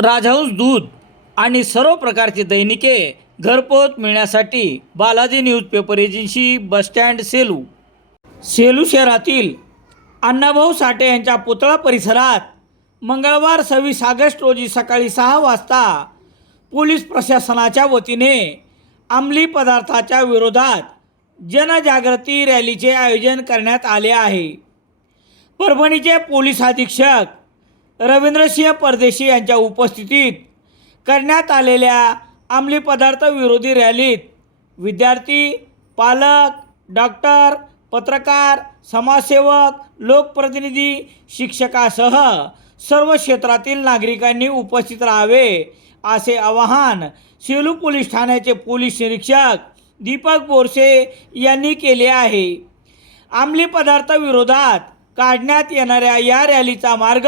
राजहंस दूध आणि सर्व प्रकारची दैनिके घरपोच मिळण्यासाठी Balaji newspaper agency bus stand Selu. Selu शहरातील अण्णाभाऊ साठे यांच्या पुतळा परिसरात मंगळवार सव्वीस ऑगस्ट रोजी सकाळी सहा वाजता पोलीस प्रशासनाच्या वतीने अंमली पदार्थाच्या विरोधात जनजागृती रॅलीचे आयोजन करण्यात आले आहे. परभणीचे पोलीस अधीक्षक रवींद्रसिंह परदेशी यांच्या उपस्थितीत करण्यात आलेल्या अंमली पदार्थ विरोधी रॅलीत विद्यार्थी पालक डॉक्टर पत्रकार समाजसेवक लोकप्रतिनिधी शिक्षकासह सर्व क्षेत्रातील नागरिकांनी उपस्थित राहावे असे आवाहन सेलू पोलीस ठाण्याचे पोलीस निरीक्षक दीपक बोरसे यांनी केले आहे. अंमली पदार्थ विरोधात काढण्यात येणाऱ्या या रॅलीचा मार्ग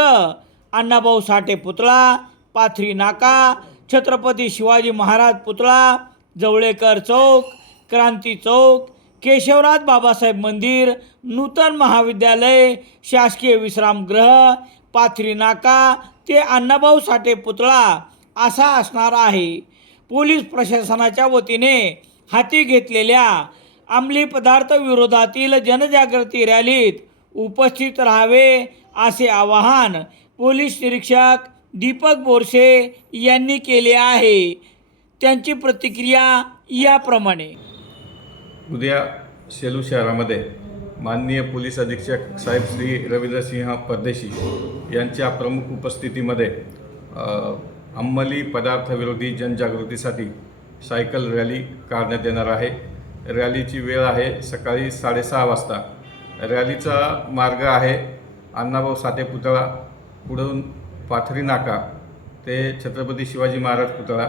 अण्णाभाऊ साठे पुतळा पाथरी नाका छत्रपती शिवाजी महाराज पुतळा जवळेकर चौक क्रांती चौक केशवराज बाबासाहेब मंदिर नूतन महाविद्यालय शासकीय विश्रामगृह पाथरी नाका ते अण्णाभाऊ साठे पुतळा असा असणार आहे. पोलीस प्रशासनाच्या वतीने हाती घेतलेल्या अंमली पदार्थ विरोधातील जनजागृती रॅलीत उपस्थित राहावे असे आवाहन पोलीस निरीक्षक दीपक बोरसे यांनी केले आहे. त्यांची प्रतिक्रिया याप्रमाणे. उद्या सेलू शहरामध्ये माननीय पोलीस अधीक्षक साहेब श्री रवींद्रसिंह परदेशी यांच्या प्रमुख उपस्थितीमध्ये अंमली पदार्थविरोधी जनजागृतीसाठी सायकल रॅली काढण्यात येणार आहे. रॅलीची वेळ आहे सकाळी साडेसहा वाजता. रॅलीचा मार्ग आहे अण्णाभाऊ साठे पुतळा पुढून पाथरी नाका ते छत्रपती शिवाजी महाराज पुतळा.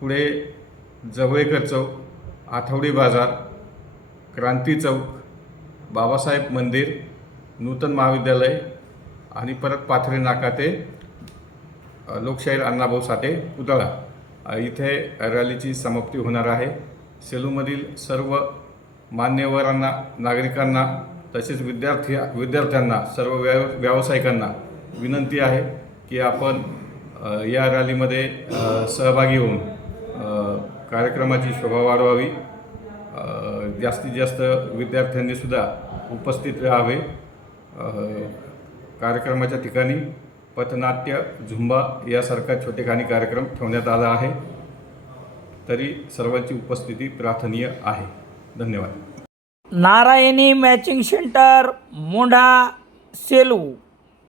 पुढे जवळेकर चौक आठवडी बाजार क्रांती चौक बाबासाहेब मंदिर नूतन महाविद्यालय आणि परत पाथरी नाका ते लोकशाहीर अण्णाभाऊ साठे पुतळा. इथे रॅलीची समाप्ती होणार आहे. सेलूमधील सर्व मान्यवरांना नागरिकांना तसेच विद्यार्थी विद्यार्थ्यांना सर्व व्याव व्यावसायिकांना विनंती आहे की आपण या रॅलीमध्ये सहभागी होऊन कार्यक्रमाची शोभा वाढवावी. जास्तीत जास्त विद्यार्थ्यांनी सुद्धा उपस्थित राहावे. कार्यक्रमाच्या ठिकाणी पथनाट्य झुंबा यासारखा छोटेखानी कार्यक्रम ठेवण्यात आला आहे. तरी सर्वांची उपस्थिती प्रार्थनीय आहे. धन्यवाद. Narayani matching centre Mondha Selu.